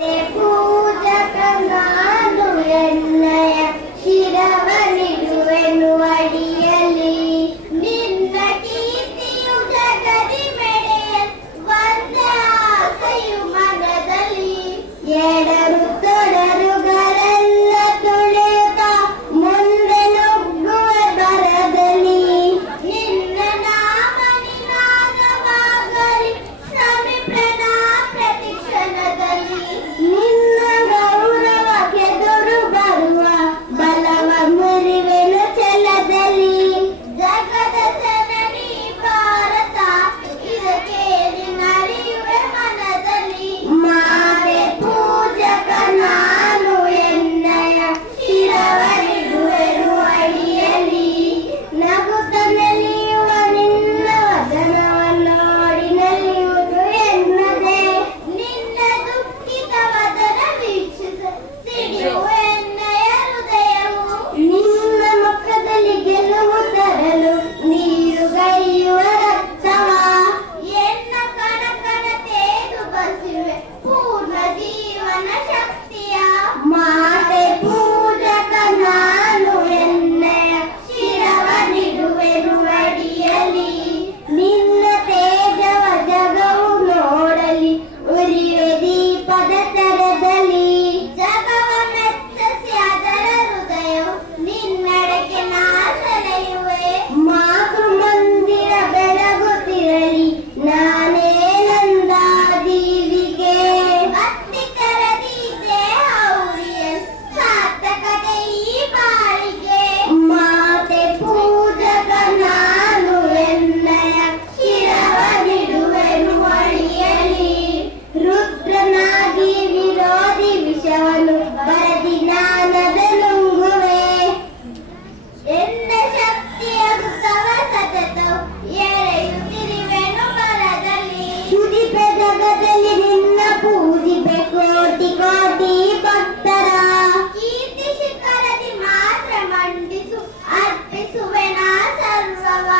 ಪೂಜಕ ನಾನು ಎನ್ನಯ ಶಿರವನಿಡುವೆನು ಅಡಿಯಲ್ಲಿ ನಿನ್ನ ಕೀರ್ತಿಯು ಜಗದಿ ಮೆಡೆಯ ಒಂದ ಆಸೆಯು ಮನದಲ್ಲಿ ಎಡರು ತೊಡರುಗಳೆಲ್ಲ ತುಳಿಯುತ್ತ ಮುಂದೆ ನುಗ್ಗುವ ಬರದಲ್ಲಿ ನಿನ್ನ ನಾಮ ನಿನಾದವಾಗಲಿ ಸಮೀಪನ ಪ್ರತಿಕ್ಷಣದಲ್ಲಿ ನಿನ್ನ ಗೌರವಕ್ಕೆದುರು ಬರುವ ಬಲವ ಮುರಿವೆನು ಛಲದಲ್ಲಿ ಜಗದ ಜನನಿ ಭಾರತ ಇದಕ್ಕೆ ನರಿಯುವೆ ಮನದಲ್ಲಿ ಮಾತೆ ಪೂಜಕ ನಾನು ಎನ್ನಯ ಶಿರವನಿಡುವೆನು ಅಡಿಯಲ್ಲಿ ನಗುತ್ತ ನಲಿಯುವ ನಿನ್ನ ವದನವನ್ನು ನೋಡಿ ನಲಿಯುವುದು ಎನ್ನದೆ ನಿನ್ನ ದುಃಖಿತ ವದನ ವೀಕ್ಷಿಸ ಸಿಡಿಯುವ ಎನ್ನಯ ಹೃದಯವು ನಿನ್ನ ಮುಖದಲ್ಲಿ ಗೆಲುವು ತರಲು ನೀರುಗೈಯುವ ರಕ್ತವ ಎನ್ನ ಕಣ ಕಣ ತೇದು ಬಸಿವೆ ಪೂರ್ಣ ಜೀವನ ಶಕ್ತಿಯ ಮಾತೆ ಪೂಜಕ ನಾನು ಎನ್ನಯ ಶಿರವನಿಡುವೆನು ಅಡಿಯಲ್ಲಿ ನಿನ್ನ ತೇಜವ ಜಗವು ನೋಡಲಿ ಉರಿವೆ ದೀಪದ ತೆರೆದಲ್ಲಿ ಜಗವ ಮೆಚ್ಚಿಸಿ ಅದರ ಹೃದಯವು ನಿನ್ನಡೆಗೆ ನಾ ಸೆಳೆಯುವೆ ಮಾತು ಮಂದಿರ ಬೆಳಗುತ್ತಿರಲಿ ನಾನೇ ನಂದಾದೀವಿಗೆ ಭಕ್ತಿ ಕರದೀತೆ ಹೌರಿಯಲ್ ಸಾರ್ಥಕತೆ ಈ ಬಾಳಿಗೆ ಮಾತೆ ಪೂಜಕ ನಾನು ಎನ್ನಯ ಶಿರವನಿಡುವೆನು ಅಡಿಯಲ್ಲಿ ರುದ್ರನಾಗಿ ವಿರೋಧಿ ವಿಷವನ್ನು ಬರದಿ ನಾನದ ನುಂಗುವೆ ಎನ್ನ ಶಕ್ತಿಯ ತವ ಸತತವು ಎಳೆಯುತ್ತಿರುವೆನು ಬಲದಲ್ಲಿ ತುದಿಪೆ ಜಗದಲ್ಲಿ ನಿನ್ನ ಪೂಜಿಪೆ ಕೋಟಿ ಕೋಟಿ ಭಕ್ತರ ಕೀರ್ತಿ ಶಿಖರದಿ ಮಾತ್ರ ಮಂಡಿಸು ಅರ್ಪಿಸುವೆ ನಾ ಸರ್ವವ